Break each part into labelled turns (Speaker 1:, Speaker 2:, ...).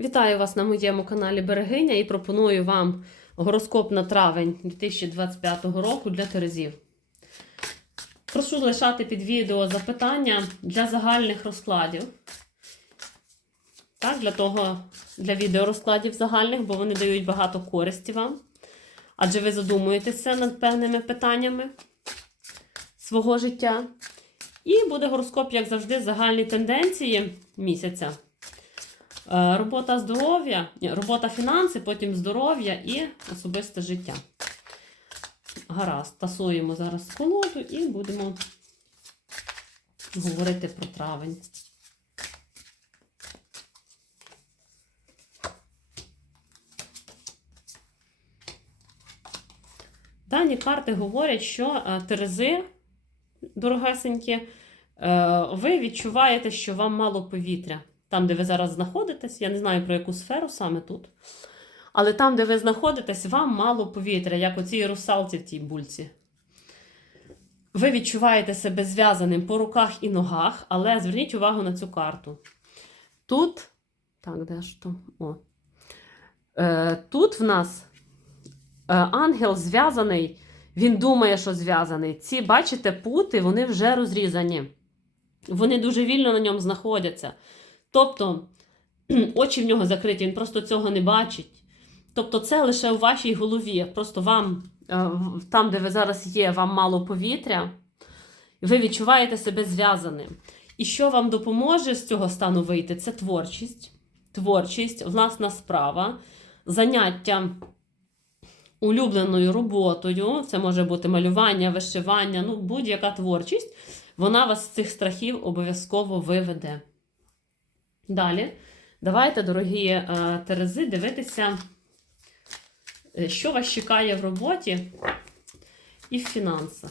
Speaker 1: Вітаю вас на моєму каналі Берегиня і пропоную вам гороскоп на травень 2025 року для Терезів. Прошу лишати під відео запитання для загальних розкладів. Так, для того, для відеорозкладів загальних, бо вони дають багато користі вам. Адже ви задумуєтеся над певними питаннями свого життя. І буде гороскоп, як завжди, загальні тенденції місяця. Е, Робота здоров'я, робота фінанси, потім здоров'я і особисте життя. Гаразд, тасуємо зараз колоду і будемо говорити про травень. Дані карти говорять, що е, Терези, дорогесенькі, е, ви відчуваєте, що вам мало повітря. Там, де ви зараз знаходитесь, я не знаю про яку сферу саме тут. Але там, де ви знаходитесь, вам мало повітря, як оцій русалці в тій бульці. Ви відчуваєте себе зв'язаним по руках і ногах, але зверніть увагу на цю карту. Тут. Так, де ж то? О. Е, тут в нас е, ангел зв'язаний, він думає, що зв'язаний. Ці, бачите, пути, вони вже розрізані. Вони дуже вільно на ньому знаходяться. Тобто очі в нього закриті, він просто цього не бачить. Тобто, це лише у вашій голові. Просто вам, е, там, де ви зараз є, вам мало повітря, ви відчуваєте себе зв'язаним. І що вам допоможе з цього стану вийти? Це творчість, творчість, власна справа, заняття улюбленою роботою. Це може бути малювання, вишивання, ну будь-яка творчість. Вона вас з цих страхів обов'язково виведе. Далі, давайте, дорогі е, Терези, дивитися, е, що вас чекає в роботі і в фінансах.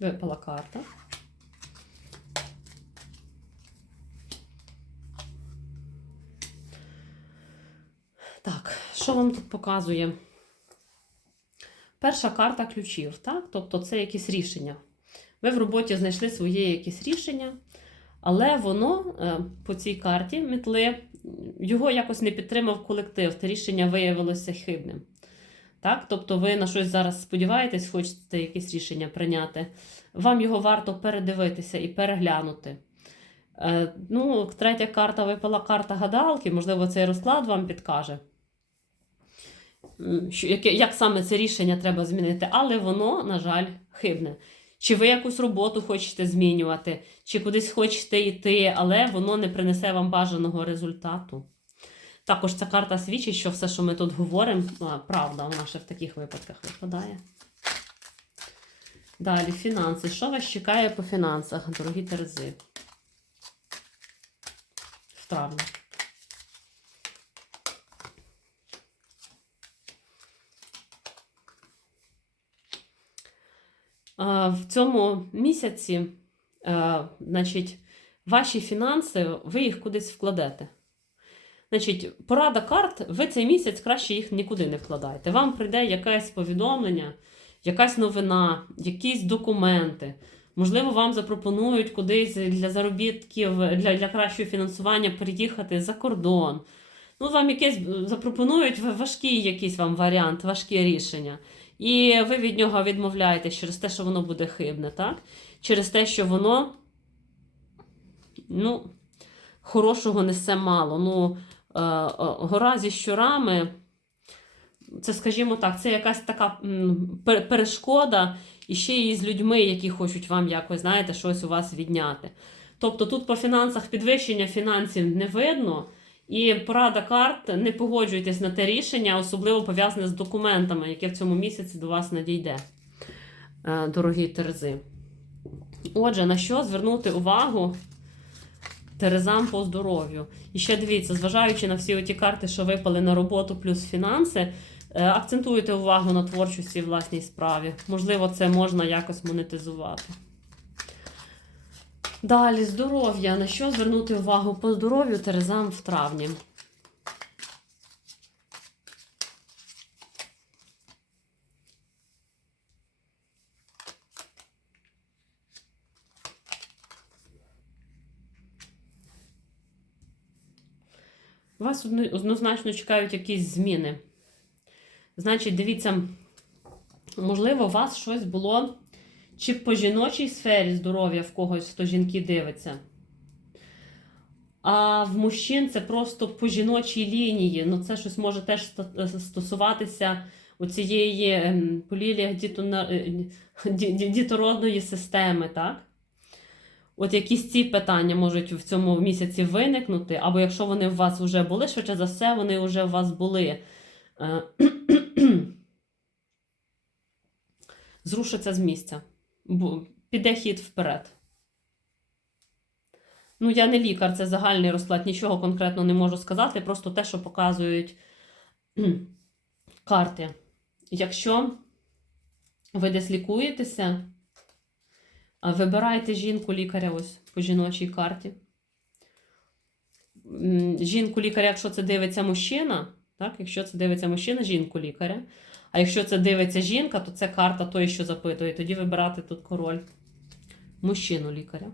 Speaker 1: Випала карта. Так, що вам тут показує? Перша карта ключів, так? Тобто це якісь рішення. Ви в роботі знайшли своє якесь рішення, але воно е, по цій карті метли, його якось не підтримав колектив, те рішення виявилося хибним. Так? Тобто ви на щось зараз сподіваєтесь, хочете якесь рішення прийняти. Вам його варто передивитися і переглянути. Е, ну, Третя карта випала карта гадалки, можливо, цей розклад вам підкаже що, яке, як саме це рішення треба змінити, але воно, на жаль, хибне. Чи ви якусь роботу хочете змінювати, чи кудись хочете йти, але воно не принесе вам бажаного результату. Також ця карта свідчить, що все, що ми тут говоримо, правда, вона ще в таких випадках випадає. Далі, фінанси. Що вас чекає по фінансах, дорогі Терези? В травні. В цьому місяці, значить, ваші фінанси, ви їх кудись вкладете. Значить, порада карт, ви цей місяць краще їх нікуди не вкладаєте. Вам прийде якесь повідомлення, якась новина, якісь документи. Можливо, вам запропонують кудись для заробітків, для для кращого фінансування переїхати за кордон. Ну, вам якесь запропонують важкий якийсь вам варіант, важкі рішення. І ви від нього відмовляєтесь через те, що воно буде хибне, так? Через те, що воно ну, хорошого несе мало. Ну, е, е, Гора зі щурами, це, скажімо так, це якась така перешкода і ще і з людьми, які хочуть вам якось, знаєте, щось у вас відняти. Тобто тут по фінансах підвищення фінансів не видно. І порада карт, не погоджуйтесь на те рішення, особливо пов'язане з документами, яке в цьому місяці до вас надійде, е, дорогі Терези. Отже, на що звернути увагу Терезам по здоров'ю? І ще дивіться, зважаючи на всі оті карти, що випали на роботу плюс фінанси, е, акцентуйте увагу на творчості в власній справі. Можливо, це можна якось монетизувати. Далі здоров'я. На що звернути увагу по здоров'ю Терезам в травні? Вас однозначно чекають якісь зміни. Значить, дивіться, можливо, у вас щось було чи по жіночій сфері здоров'я в когось, хто жінки дивиться. А в мужчин це просто по жіночій лінії. Ну, це щось може теж стосуватися оцієї ем, полілія дітона- е, ді- ді- дітородної системи, так? От якісь ці питання можуть в цьому місяці виникнути, або якщо вони у вас вже були, швидше за все, вони вже у вас були. Е, Зрушиться з місця. Піде хід вперед. Ну, я не лікар, це загальний розклад, нічого конкретно не можу сказати, просто те, що показують карти. Якщо ви десь лікуєтеся, вибирайте жінку лікаря ось по жіночій карті. Жінку лікаря, якщо це дивиться мужчина, так? якщо це дивиться мужчина, жінку лікаря. А якщо це дивиться жінка, то це карта той, що запитує. Тоді вибирати тут король мужчину лікаря.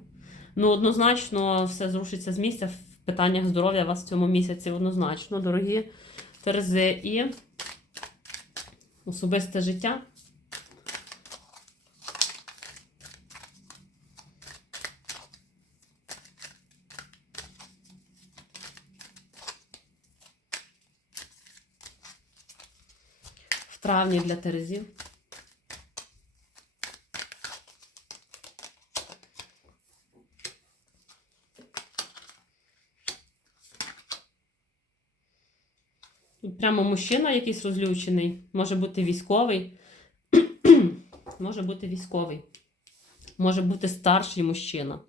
Speaker 1: Ну, однозначно, все зрушиться з місця в питаннях здоров'я вас в цьому місяці однозначно, дорогі Терези. І особисте життя. В травні для Терезів. Прямо мужчина якийсь розлючений, може бути військовий. може бути військовий. Може бути старший мужчина.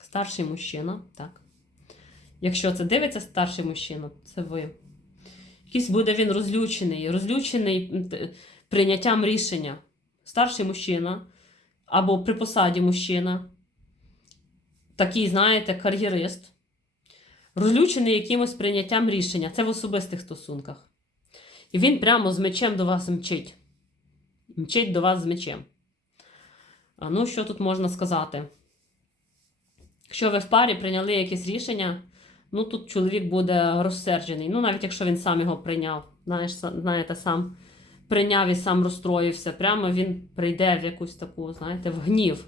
Speaker 1: Старший мужчина, так. Якщо це дивиться старший мужчина, це ви. Якийсь буде він розлючений, розлючений прийняттям рішення. Старший мужчина або при посаді мужчина. Такий, знаєте, кар'єрист. Розлючений якимось прийняттям рішення. Це в особистих стосунках. І він прямо з мечем до вас мчить. Мчить до вас з мечем. А, ну, що тут можна сказати? Якщо ви в парі прийняли якесь рішення, ну тут чоловік буде розсерджений. Ну, навіть якщо він сам його прийняв, знаєш, знаєте, сам прийняв і сам розстроївся, прямо він прийде в якусь таку, знаєте, в гнів.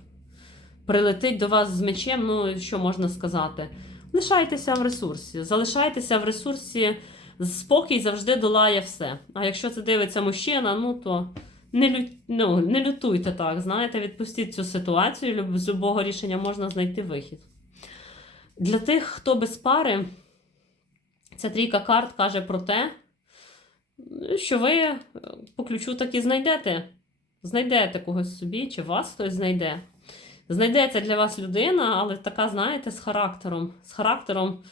Speaker 1: Прилетить до вас з мечем, ну що можна сказати? Лишайтеся в ресурсі, залишайтеся в ресурсі, спокій завжди долає все. А якщо це дивиться мужчина, ну то не, лю... ну, не лютуйте так, знаєте, відпустіть цю ситуацію, з любого рішення можна знайти вихід. Для тих, хто без пари, ця трійка карт каже про те, що ви е, по ключу таки знайдете. Знайдете когось собі, чи вас хтось знайде. Знайдеться для вас людина, але така, знаєте, з характером. З характером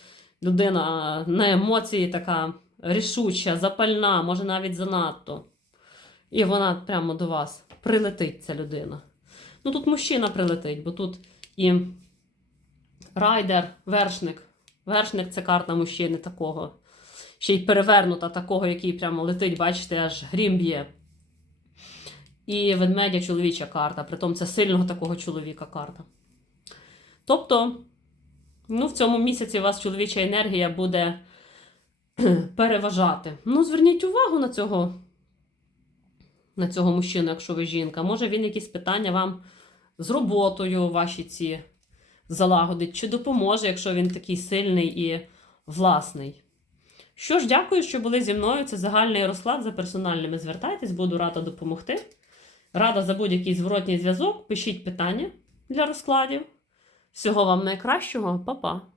Speaker 1: людина на емоції така рішуча, запальна, може навіть занадто. І вона прямо до вас прилетить, ця людина. Ну тут мужчина прилетить, бо тут і райдер, вершник. Вершник це карта мужчини такого. Ще й перевернута такого, який прямо летить, бачите, аж грім б'є. І ведмедя чоловіча карта, притом це сильного такого чоловіка карта. Тобто, ну, в цьому місяці у вас чоловіча енергія буде переважати. Ну, зверніть увагу на цього, на цього мужчину, якщо ви жінка. Може він якісь питання вам з роботою ваші ці залагодить, чи допоможе, якщо він такий сильний і власний. Що ж, дякую, що були зі мною. Це загальний розклад за персональними. Звертайтесь, буду рада допомогти. Рада за будь-який зворотній зв'язок. Пишіть питання для розкладів. Всього вам найкращого, Па-па!